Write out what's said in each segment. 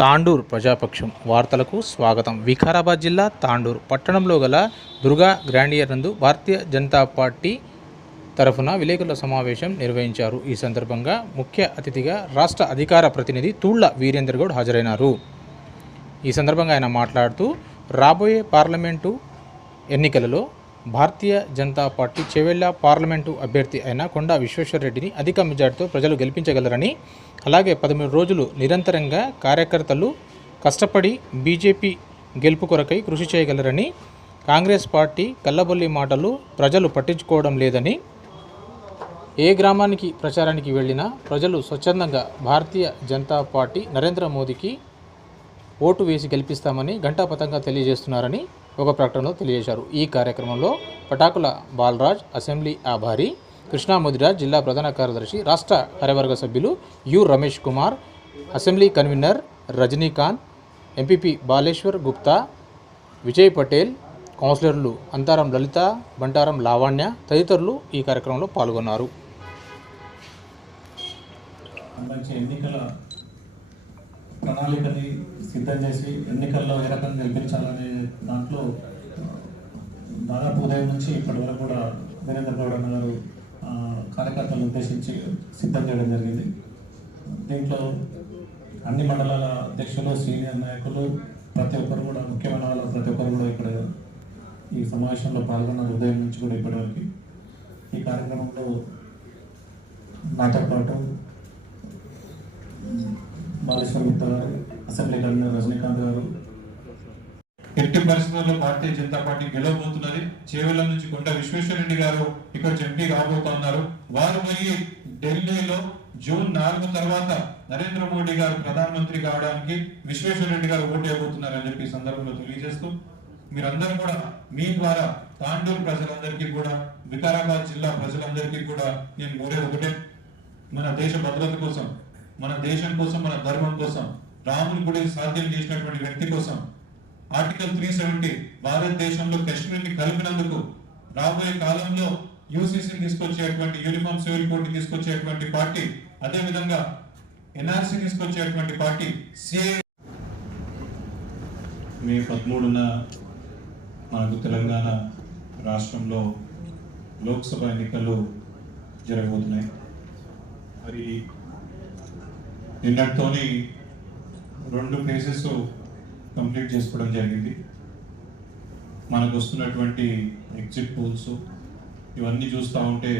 తాండూర్ ప్రజాపక్షం వార్తలకు స్వాగతం. వికారాబాద్ జిల్లా తాండూర్ పట్టణంలో గల దుర్గా గ్రాండియర్ నందు భారతీయ జనతా పార్టీ తరఫున విలేకరుల సమావేశం నిర్వహించారు. ఈ సందర్భంగా ముఖ్య అతిథిగా రాష్ట్ర అధికార ప్రతినిధి తూళ్ల వీరేందర్ గౌడ్ హాజరైనారు. ఈ సందర్భంగా ఆయన మాట్లాడుతూ రాబోయే పార్లమెంటు ఎన్నికలలో భారతీయ జనతా పార్టీ చేవెళ్ల పార్లమెంటు అభ్యర్థి అయిన కొండా విశ్వేశ్వరరెడ్డిని అధిక మెజార్టీతో ప్రజలు గెలిపించగలరని, అలాగే 13 రోజులు నిరంతరంగా కార్యకర్తలు కష్టపడి బీజేపీ గెలుపు కొరకై కృషి చేయగలరని, కాంగ్రెస్ పార్టీ కల్లబొల్లి మాటలు ప్రజలు పట్టించుకోవడం లేదని, ఏ గ్రామానికి ప్రచారానికి వెళ్ళినా ప్రజలు స్వచ్ఛందంగా భారతీయ జనతా పార్టీ నరేంద్ర మోదీకి ఓటు వేసి గెలిపిస్తామని ఘంటాపథంగా తెలియజేస్తున్నారని ఒక ప్రకటనలో తెలియజేశారు. ఈ కార్యక్రమంలో పటాకుల బాలరాజ్, అసెంబ్లీ ఆభారి కృష్ణా ముదిరాజ్, జిల్లా ప్రధాన కార్యదర్శి, రాష్ట్ర కార్యవర్గ సభ్యులు you Ramesh Kumar, assembly convener Rajinikanth, MPP Baleshwar Gupta, Vijay Patel, కౌన్సిలర్లు అంతారం లలిత, బంటారం లావణ్య తదితరులు ఈ కార్యక్రమంలో పాల్గొన్నారు. ఎన్నికల ప్రణాళికని సిద్ధం చేసి ఎన్నికల్లో ఏ రకంగా గెలిపించాలనే దాంట్లో దాదాపు ఉదయం నుంచి ఇప్పటి వరకు కూడా వీరేంద్ర గౌడ్ అన్న గారు కార్యకర్తలను ఉద్దేశించి సిద్ధం చేయడం జరిగింది. దీంట్లో అన్ని మండలాల అధ్యక్షులు, సీనియర్ నాయకులు, ప్రతి ఒక్కరు కూడా ముఖ్యమైన వాళ్ళు ప్రతి ఒక్కరు కూడా ఇక్కడ ఈ సమావేశంలో పాల్గొన్నారు. ఉదయం నుంచి కూడా ఇప్పటివరకు ఈ కార్యక్రమంలో నాతో పాటు బాలేశ్వర్ గుప్తా గారు, అసెంబ్లీ కన్వీనర్ రజనీకాంత్ గారు. ఎట్టి పరిస్థితుల్లో భారతీయ జనతా పార్టీ గెలవబోతున్నది. చేవెళ్ల నుంచి కొండా విశ్వేశ్వరరెడ్డి గారు ఇక్కడ ఎంపీ కాబోతున్నారు. వారు మరి ఢిల్లీలో జూన్ 4 తర్వాత నరేంద్ర మోడీ గారు ప్రధానమంత్రి కావడానికి విశ్వేశ్వరరెడ్డి గారు ఓటు వేయబోతున్నారు అని చెప్పి సందర్భంలో తెలియజేస్తూ, మీరందరూ కూడా మీ ద్వారా తాండూరు ప్రజలందరికీ కూడా, వికారాబాద్ జిల్లా ప్రజలందరికీ కూడా నేను కోరేది ఒకటే, మన దేశ భద్రత కోసం, మన దేశం కోసం, మన ధర్మం కోసం, రాముని గుడి సాధ్యం చేసినటువంటి వ్యక్తి కోసం, ఆర్టికల్ 370 భారతదేశంలో కాశ్మీర్ని కలిపినందుకు రాబోయే కాలంలో యూసీసీని తీసుకొచ్చేటువంటి, యూనిఫామ్ సివిల్ కోడ్ తీసుకొచ్చేటువంటి పార్టీ, అదేవిధంగా ఎన్ఆర్సీ తీసుకొచ్చేటువంటి పార్టీ సిఏ. మే 13న మనకు తెలంగాణ రాష్ట్రంలో లోక్సభ ఎన్నికలు జరగబోతున్నాయి. మరి నిన్నటితోని 2 ఫేజెస్ కంప్లీట్ చేసుకోవడం జరిగింది. మనకు వస్తున్నటువంటి ఎగ్జిట్ పోల్స్ ఇవన్నీ చూస్తూ ఉంటే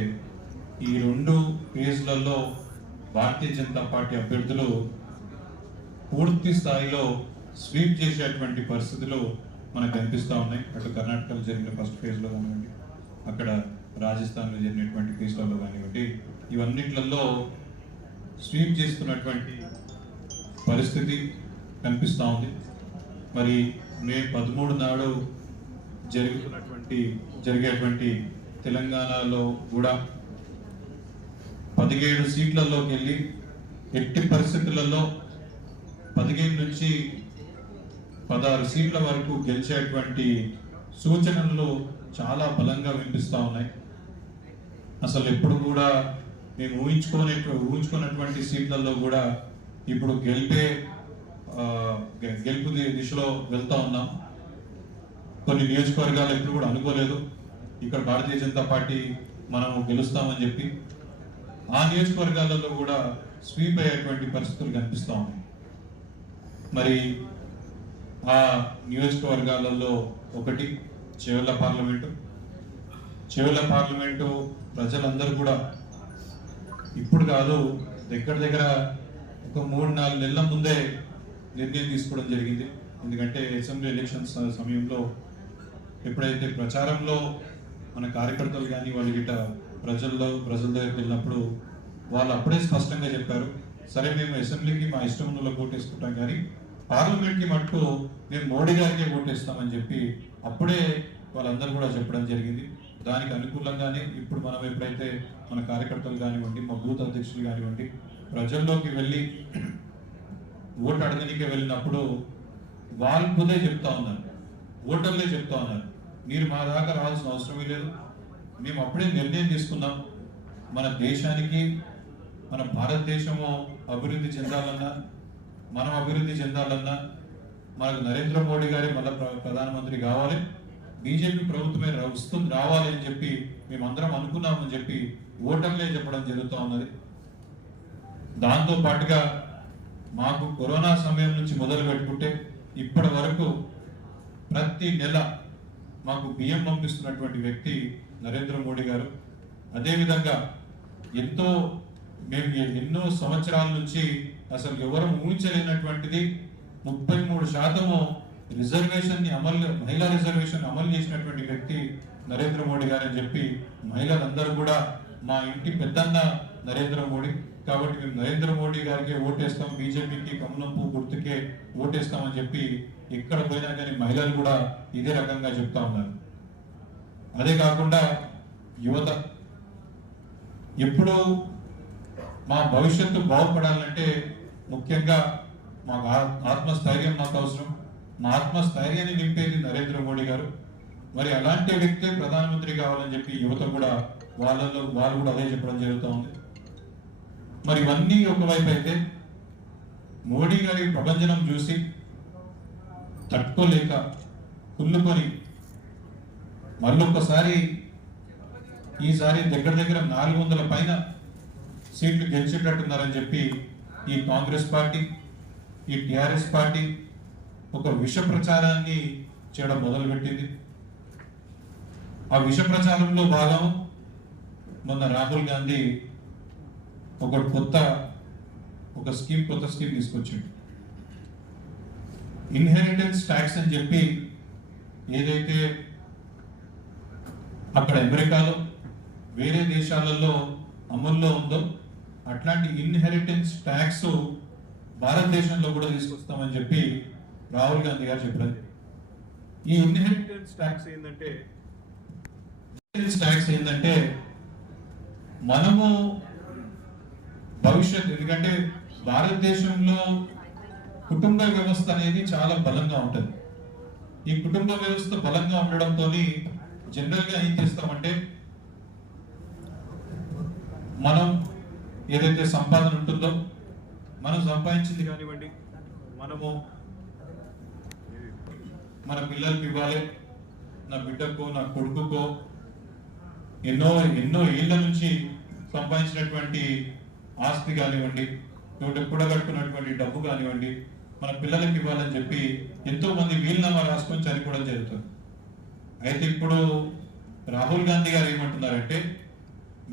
ఈ 2 ఫేజ్లలో భారతీయ జనతా పార్టీ అభ్యర్థులు పూర్తి స్థాయిలో స్వీప్ చేసేటువంటి పరిస్థితులు మనకు కనిపిస్తూ ఉన్నాయి. అటు కర్ణాటకలో జరిగిన ఫస్ట్ ఫేజ్లో కానివ్వండి, అక్కడ రాజస్థాన్లో జరిగినటువంటి ఫేజ్లలో కానివ్వండి, ఇవన్నిట్లలో స్వీప్ చేస్తున్నటువంటి పరిస్థితి కనిపిస్తూ ఉంది. మరి మే 13 నాడు జరిగేటువంటి తెలంగాణలో కూడా 17 సీట్లలోకి వెళ్ళి ఎట్టి పరిస్థితులలో 15 నుంచి 16 సీట్ల వరకు గెలిచేటువంటి సూచనలు చాలా బలంగా వినిపిస్తూ ఉన్నాయి. అసలు ఎప్పుడు కూడా మేము ఊహించుకున్నటువంటి సీట్లలో కూడా ఇప్పుడు గెలుపు దిశలో వెళ్తా ఉన్నాం. కొన్ని నియోజకవర్గాలు ఎప్పుడు కూడా అనుకోలేదు ఇక్కడ భారతీయ జనతా పార్టీ మనం గెలుస్తామని చెప్పి. ఆ నియోజకవర్గాలలో కూడా స్వీప్ అయ్యేటువంటి పరిస్థితులు కనిపిస్తూ ఉన్నాయి. మరి ఆ నియోజకవర్గాలలో ఒకటి చేవెళ్ల పార్లమెంటు ప్రజలందరూ కూడా ఇప్పుడు కాదు, దగ్గర ఒక 3-4 నెలల ముందే నిర్ణయం తీసుకోవడం జరిగింది. ఎందుకంటే అసెంబ్లీ ఎలక్షన్స్ సమయంలో ఎప్పుడైతే ప్రచారంలో మన కార్యకర్తలు కానీ వాళ్ళు గిట్ట ప్రజల దగ్గరికి వెళ్ళినప్పుడు వాళ్ళు అప్పుడే స్పష్టంగా చెప్పారు, సరే మేము అసెంబ్లీకి మా ఇష్టం ఉన్న ఓటేసుకుంటాం కానీ పార్లమెంట్కి మటుకు మేము మోడీ గారికే ఓటేస్తామని చెప్పి అప్పుడే వాళ్ళందరూ కూడా చెప్పడం జరిగింది. దానికి అనుకూలంగానే ఇప్పుడు మనం ఎప్పుడైతే మన కార్యకర్తలు కానివ్వండి, మా బూత్ అధ్యక్షులు కానివ్వండి, ప్రజల్లోకి వెళ్ళి ఓటు అడగనికే వెళ్ళినప్పుడు వాళ్ళు ఖుదే చెప్తా ఉన్నారు, ఓటర్లే చెప్తా ఉన్నారు, మీరు మా దాకా రావాల్సిన అవసరమే లేదు, మేము అప్పుడే నిర్ణయం తీసుకున్నాం, మన దేశానికి, మన భారతదేశము అభివృద్ధి చెందాలన్నా మనం అభివృద్ధి చెందాలన్నా మనకు నరేంద్ర మోడీ గారే మళ్ళీ ప్రధానమంత్రి కావాలి, బీజేపీ ప్రభుత్వమే రావాలి అని చెప్పి మేమందరం అనుకున్నామని చెప్పి ఓటర్లే చెప్పడం జరుగుతూ ఉన్నది. దాంతో పాటుగా మాకు కరోనా సమయం నుంచి మొదలు పెట్టుకుంటే ఇప్పటి వరకు ప్రతి నెల మాకు బియ్యం పంపిస్తున్నటువంటి వ్యక్తి నరేంద్ర మోడీ గారు. అదేవిధంగా మేము ఎన్నో సంవత్సరాల నుంచి అసలు ఎవరు ఊహించలేనటువంటిది 33% మహిళా రిజర్వేషన్ అమలు చేసినటువంటి వ్యక్తి నరేంద్ర మోడీ గారు అని చెప్పి మహిళలందరూ కూడా మా ఇంటి పెద్దన్న నరేంద్ర మోడీ, కాబట్టి మేము నరేంద్ర మోడీ గారికి ఓటేస్తాం, బీజేపీకి కమలం పువ్వు గుర్తుకే ఓటేస్తామని చెప్పి ఎక్కడ పోయినా కానీ మహిళలు కూడా ఇదే రకంగా చెప్తా ఉన్నారు. అదే కాకుండా యువత ఎప్పుడు మా భవిష్యత్తు బాగుపడాలంటే ముఖ్యంగా మాకు ఆత్మస్థైర్యం మాకు అవసరం. మా ఆత్మస్థైర్యాన్ని నింపేది నరేంద్ర మోడీ గారు. మరి అలాంటి వ్యక్తే ప్రధానమంత్రి కావాలని చెప్పి యువత కూడా వాళ్ళు కూడా అదే చెప్పడం జరుగుతూ ఉంది. మరి ఇవన్నీ ఒకవైపు అయితే మోడీ గారి ప్రభంజనం చూసి తట్టుకోలేక కుళ్ళుకొని మళ్ళొక్కసారి ఈసారి దగ్గర 400 పైన సీట్లు గెలిచేటట్టున్నారని చెప్పి ఈ కాంగ్రెస్ పార్టీ, ఈ టిఆర్ఎస్ పార్టీ ఒక విష ప్రచారాన్ని చేయడం మొదలుపెట్టింది. ఆ విష ప్రచారంలో భాగం మొన్న రాహుల్ గాంధీ కొత్త స్కీమ్ తీసుకొచ్చాడు. ఇన్హెరిటెన్స్ ట్యాక్స్ అని చెప్పి ఏదైతే అక్కడ అమెరికాలో వేరే దేశాలలో అమల్లో ఉందో అట్లాంటి ఇన్హెరిటెన్స్ ట్యాక్స్ భారతదేశంలో కూడా తీసుకొస్తామని చెప్పి రాహుల్ గాంధీ గారు చెప్పారు. ఈ ఇన్హెరిటెన్స్ ట్యాక్స్ ఏంటంటే మనము భవిష్యత్తు, ఎందుకంటే భారతదేశంలో కుటుంబ వ్యవస్థ అనేది చాలా బలంగా ఉంటుంది. ఈ కుటుంబ వ్యవస్థ బలంగా ఉండడంతో జనరల్ గా ఏం చేస్తామంటే మనం ఏదైతే సంపాదన ఉంటుందో మనం సంపాదించింది కానివ్వండి, మనము మన పిల్లలకి ఇవ్వాలి, నా బిడ్డకో నా కొడుకుకో ఎన్నో ఏళ్ల నుంచి సంపాదించినటువంటి ఆస్తి కానివ్వండి, కూడగట్టుకున్నటువంటి డబ్బు కానివ్వండి మన పిల్లలకి ఇవ్వాలని చెప్పి ఎంతో మంది వీలునామా రాసుకొని చనిపోవడం జరుగుతుంది. అయితే ఇప్పుడు రాహుల్ గాంధీ గారు ఏమంటున్నారంటే,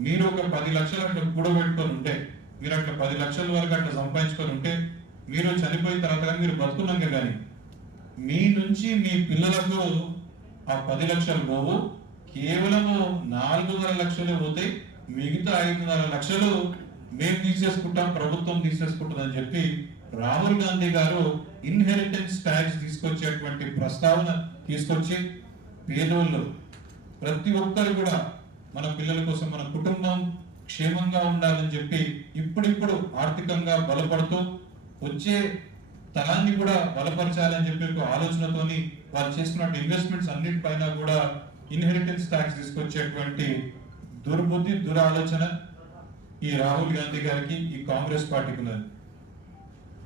మీరు ఒక 10 లక్షలు అట్లా కూడబెట్టుకొని ఉంటే, మీరు అట్లా 10 లక్షల వరకు అట్లా సంపాదించుకొని ఉంటే, మీరు చనిపోయిన తర్వాత కానీ మీరు బతుకున్నాక కానీ మీ నుంచి మీ పిల్లలకు ఆ 10 లక్షలు పోవు, కేవలము 4.5 లక్షలు పోతాయి, మిగతా 5.5 లక్షలు మేము తీసేసుకుంటాం, ప్రభుత్వం తీసేసుకుంటుంది అని చెప్పి రాహుల్ గాంధీ గారు ఇన్హెరిటెన్స్ ట్యాక్స్ తీసుకొచ్చేటువంటి ప్రస్తావన తీసుకొచ్చి పేదోళ్ళు ప్రతి ఒక్కరు కూడా మన పిల్లల కోసం మన కుటుంబం క్షేమంగా ఉండాలని చెప్పి ఇప్పుడిప్పుడు ఆర్థికంగా బలపడుతూ వచ్చే తరాన్ని కూడా బలపరచాలని చెప్పి ఒక ఆలోచనతోని వాళ్ళు చేస్తున్న ఇన్వెస్ట్మెంట్స్ అన్నిటిపైన కూడా ఇన్హెరిటెన్స్ ట్యాక్స్ తీసుకొచ్చేటువంటి దుర్బుద్ధి దురాలోచన ఈ రాహుల్ గాంధీ గారికి ఈ కాంగ్రెస్ పార్టీకి ఉన్నది.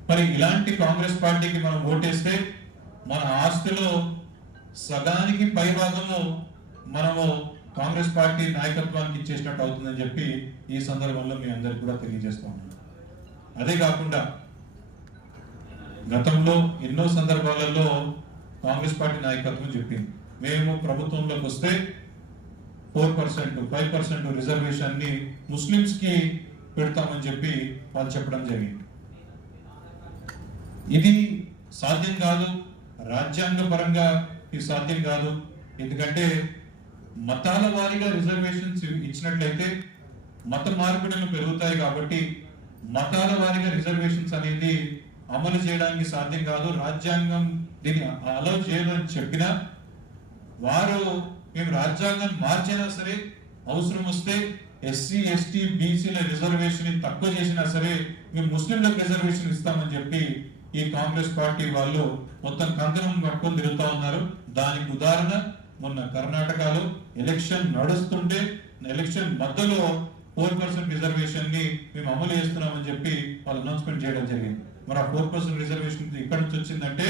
మరి ఇలాంటి కాంగ్రెస్ పార్టీకి మనం ఓటేస్తే మన ఆస్తిలో సగానికి పైభాగము మనము కాంగ్రెస్ పార్టీ నాయకత్వానికి ఇచ్చేసినట్టు అవుతుందని చెప్పి ఈ సందర్భంలో మీ అందరికి కూడా తెలియజేస్తా ఉన్నాను. అదే కాకుండా గతంలో ఎన్నో సందర్భాలలో కాంగ్రెస్ పార్టీ నాయకత్వం చెప్పింది, మేము ప్రభుత్వంలోకి వస్తే 4%, 5% రిజర్వేషన్ ని ముస్లింస్ కి పెడతామని చెప్పి వాళ్ళు చెప్పడం జరిగింది. ఇది సాధ్యం కాదు, రాజ్యాంగ పరంగా ఇది సాధ్యం కాదు. ఎందుకంటే మతాల వారీగా రిజర్వేషన్స్ ఇచ్చినట్లయితే మత మార్పిడులు పెరుగుతాయి, కాబట్టి మతాల వారీగా రిజర్వేషన్స్ అనేది అమలు చేయడానికి సాధ్యం కాదు. రాజ్యాంగం దీన్ని అలౌ చేయదని చెప్పినా వారు మేము రాజ్యాంగాన్ని మార్చినా సరే అవసరం వస్తే ఎస్సీ ఎస్టీ బీసీల రిజర్వేషన్ తక్కువ చేసినా సరే మేము ముస్లింలకు రిజర్వేషన్ ఇస్తామని చెప్పి ఈ కాంగ్రెస్ పార్టీ వాళ్ళు మొత్తం కంకణం పట్టుకొని తిరుగుతా ఉన్నారు. దానికి ఉదాహరణ మొన్న కర్ణాటకలో ఎలక్షన్ నడుస్తుంటే ఎలక్షన్ మధ్యలో 4% రిజర్వేషన్ ని మేము అమలు చేస్తున్నామని చెప్పి వాళ్ళు అనౌన్స్మెంట్ చేయడం జరిగింది. మరి ఆ 4% రిజర్వేషన్ ఇక్కడ నుంచి వచ్చిందంటే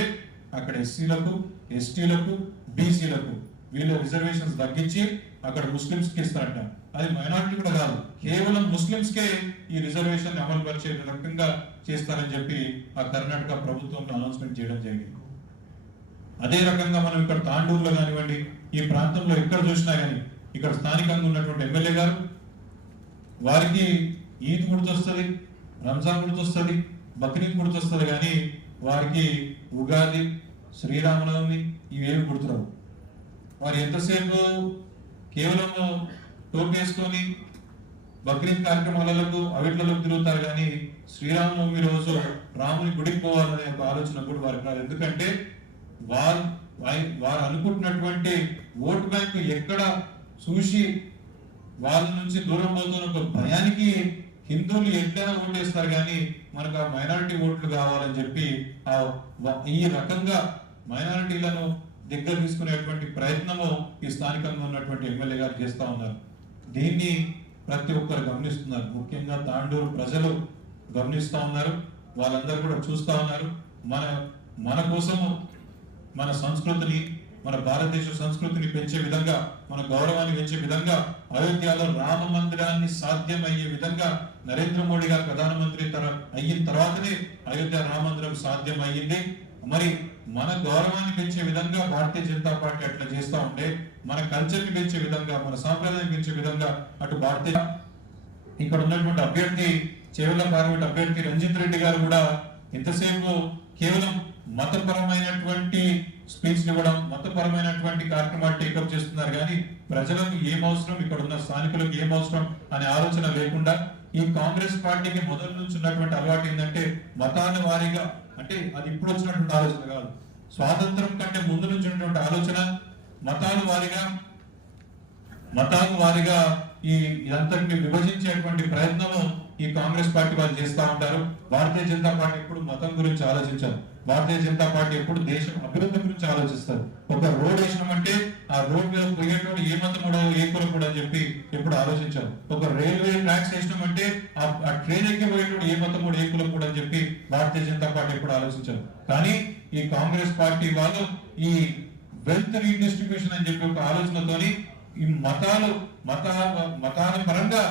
అక్కడ ఎస్సీలకు, ఎస్టీలకు, బీసీలకు వీళ్ళ రిజర్వేషన్స్ తగ్గించి అక్కడ ముస్లిమ్స్ కి ఇస్తారట. అది మైనారిటీ కూడా కాదు, కేవలం ముస్లిమ్స్ కే ఈ రిజర్వేషన్ అమలు పరిచే రకంగా చేస్తారని చెప్పి ఆ కర్ణాటక ప్రభుత్వంలో అనౌన్స్మెంట్ చేయడం జరిగింది. అదే రకంగా మనం ఇక్కడ తాండూరులో కానివ్వండి, ఈ ప్రాంతంలో ఎక్కడ చూసినా కానీ ఇక్కడ స్థానికంగా ఉన్నటువంటి ఎమ్మెల్యే గారు వారికి ఈద్ గుర్తొస్తుంది, రంజాన్ గుర్తొస్తుంది, బక్రీద్ గుర్తొస్తుంది, కానీ వారికి ఉగాది, శ్రీరామనవమి ఇవేమి గుర్తురావు. వారు ఎంతసేపు కేవలం టోపీ వేసుకొని బక్రీద్ కార్యక్రమాలకు అవిట్లలో తిరుగుతారు, కానీ శ్రీరామనవమి రోజు రాముని గుడికి పోవాలనే ఒక ఆలోచన కూడా వారికి రాదు. ఎందుకంటే వారు అనుకుంటున్నటువంటి ఓటు బ్యాంకు ఎక్కడ చూసి వాళ్ళ నుంచి దూరం అవుతున్న ఒక భయానికి హిందువులు ఎట్లైనా ఓటేస్తారు, కానీ మనకు ఆ మైనారిటీ ఓట్లు కావాలని చెప్పి ఈ రకంగా మైనారిటీలను దగ్గర తీసుకునేటువంటి ప్రయత్నము ఈ స్థానికంగా ఉన్నటువంటి ఎమ్మెల్యే గారు చేస్తా ఉన్నారు. దీన్ని ప్రతి ఒక్కరు గమనిస్తున్నారు, ముఖ్యంగా తాండూరు ప్రజలు గమనిస్తా ఉన్నారు, వాళ్ళందరూ కూడా చూస్తా ఉన్నారు. మన కోసము మన సంస్కృతిని, మన భారతదేశ సంస్కృతిని పెంచే విధంగా, మన గౌరవాన్ని పెంచే విధంగా, అయోధ్యలో రామ మందిరాన్ని సాధ్యమయ్యే విధంగా నరేంద్ర మోడీ గారు ప్రధానమంత్రి అయిన తర్వాతనే అయోధ్య రామ మందిరం సాధ్యం అయ్యింది. మరి మన గౌరవాన్ని పెంచే విధంగా భారతీయ జనతా పార్టీ అట్లా చేస్తా ఉంటే, మన కల్చర్ ని పెంచే విధంగా, మన సాంప్రదాయం పెంచే విధంగా అటు భారతీయ ఇక్కడ ఉన్నటువంటి అభ్యర్థి చేవెళ్ల పార్లమెంట్ అభ్యర్థి రంజిత్ రెడ్డి గారు కూడా ఎంతసేపు కేవలం మతపరమైనటువంటి స్పీచ్ ఇవ్వడం, మతపరమైనటువంటి కార్యక్రమాలు టేకప్ చేస్తున్నారు, కానీ ప్రజలకు ఏం అవసరం, ఇక్కడ ఉన్న స్థానికులకు ఏం అవసరం అనే ఆలోచన లేకుండా ఈ కాంగ్రెస్ పార్టీకి మొదటి నుంచి ఉన్నటువంటి అలవాటు ఏంటంటే మతాల వారీగా, అంటే అది ఇప్పుడు వచ్చినటువంటి ఆలోచన కాదు, స్వాతంత్రం కంటే ముందు నుంచి ఉన్నటువంటి ఆలోచన మతాల వారీగా ఇదంతటిని విభజించేటువంటి ప్రయత్నము ఈ కాంగ్రెస్ పార్టీ వాళ్ళు చేస్తా ఉంటారు. భారతీయ జనతా పార్టీ ఎప్పుడు మతం గురించి ఆలోచించారు, భారతీయ జనతా పార్టీ ఎప్పుడు దేశం అభివృద్ధి గురించి ఆలోచిస్తారు. ఒక రోడ్ వేసినామంటే ఆ రోడ్ మీద పోయేటువంటి ఏ మతముడో ఏ కులముడో అని చెప్పి ఎప్పుడు ఆలోచించారు. ఒక రైల్వే ట్రాక్స్ వేసినామంటే ఆ ట్రైన్ ఎక్కి పోయేటువంటి ఏ మతముడు ఏ కులముడు అని చెప్పి భారతీయ జనతా పార్టీ ఎప్పుడు ఆలోచించారు. కానీ ఈ కాంగ్రెస్ పార్టీ వాళ్ళు ఈ వెల్త్ రీడిస్ట్రిబ్యూషన్ అని చెప్పి ఒక ఆలోచనతోని ఈ మతాల పరంగా